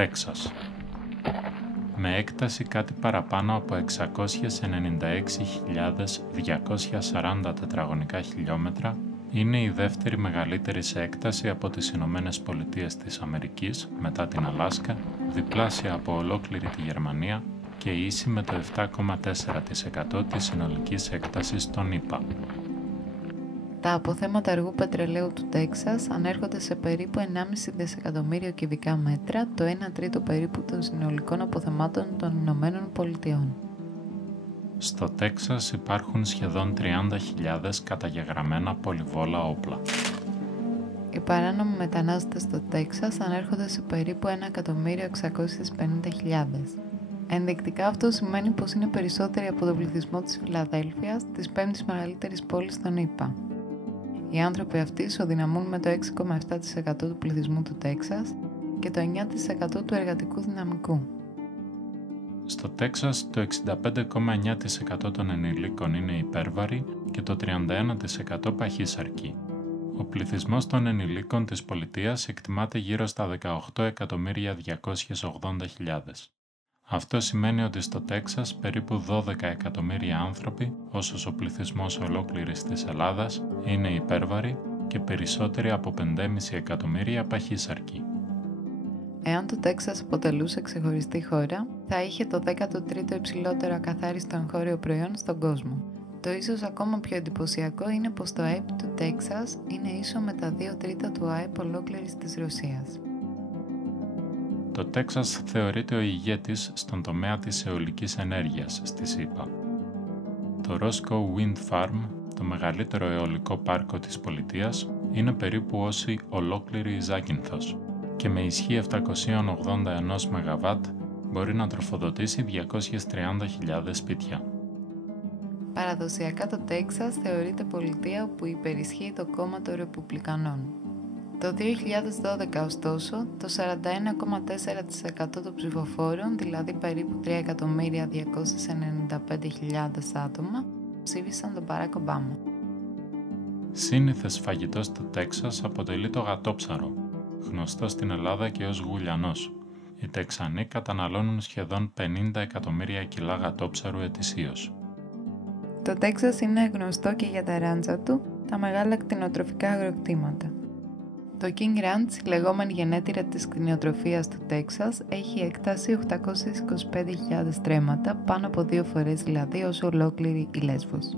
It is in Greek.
Τέξας. Με έκταση κάτι παραπάνω από 696.240 τετραγωνικά χιλιόμετρα, είναι η δεύτερη μεγαλύτερη σε έκταση από τις Ηνωμένες Πολιτείες της Αμερικής μετά την Αλάσκα, διπλάσια από ολόκληρη τη Γερμανία και ίση με το 7,4% της συνολικής έκτασης των ΗΠΑ. Τα αποθέματα αργού πετρελαίου του Τέξας ανέρχονται σε περίπου 1,5 δισεκατομμύριο κυβικά μέτρα, το 1 τρίτο περίπου των συνολικών αποθεμάτων των Ηνωμένων Πολιτειών. Στο Τέξας υπάρχουν σχεδόν 30.000 καταγεγραμμένα πολυβόλα όπλα. Οι παράνομοι μετανάστες στο Τέξας ανέρχονται σε περίπου 1.650.000. Ενδεικτικά αυτό σημαίνει πως είναι περισσότεροι από τον πληθυσμό της Φιλαδέλφειας, της πέμπτης μεγαλύτερης πόλης των ΗΠΑ. Οι άνθρωποι αυτοί ισοδυναμούν με το 6,7% του πληθυσμού του Τέξας και το 9% του εργατικού δυναμικού. Στο Τέξας το 65,9% των ενηλίκων είναι υπέρβαροι και το 31% παχύσαρκοι. Ο πληθυσμός των ενηλίκων της πολιτείας εκτιμάται γύρω στα 18.280.000. Αυτό σημαίνει ότι στο Τέξας περίπου 12 εκατομμύρια άνθρωποι, όσος ο πληθυσμός ολόκληρης της Ελλάδας, είναι υπέρβαροι και περισσότεροι από 5,5 εκατομμύρια παχύσαρκοι. Εάν το Τέξας αποτελούσε ξεχωριστή χώρα, θα είχε το 13ο υψηλότερο ακαθάριστο εγχώριο προϊόν στον κόσμο. Το ίσως ακόμα πιο εντυπωσιακό είναι πως το ΑΕΠ του Τέξας είναι ίσο με τα 2 τρίτα του ΑΕΠ ολόκληρης της Ρωσίας. Το Τέξας θεωρείται ο ηγέτης στον τομέα της αιωλικής ενέργειας στις ΗΠΑ. Το Roscoe Wind Farm, το μεγαλύτερο αιωλικό πάρκο της πολιτείας, είναι περίπου όση ολόκληρη η Ζάκυνθος και με ισχύ 781 ΜΒ μπορεί να τροφοδοτήσει 230.000 σπίτια. Παραδοσιακά το Τέξας θεωρείται πολιτεία όπου υπερισχύει το κόμμα των Ρεπουμπλικανών. Το 2012, ωστόσο, το 41,4% των ψηφοφόρων, δηλαδή περίπου 3.295.000 άτομα, ψήφισαν τον Μπαράκ Ομπάμα. Σύνηθες φαγητό στο Τέξας αποτελεί το γατόψαρο, γνωστό στην Ελλάδα και ως γουλιανός. Οι Τεξανοί καταναλώνουν σχεδόν 50 εκατομμύρια κιλά γατόψαρου ετησίως. Το Τέξας είναι γνωστό και για τα ράντζα του, τα μεγάλα κτηνοτροφικά αγροκτήματα. Το King Ranch, η λεγόμενη γενέτειρα της κτηνοτροφίας του Τέξας, έχει έκταση 825.000 στρέμματα, πάνω από 2 φορές δηλαδή όσο ολόκληρη η Λέσβος.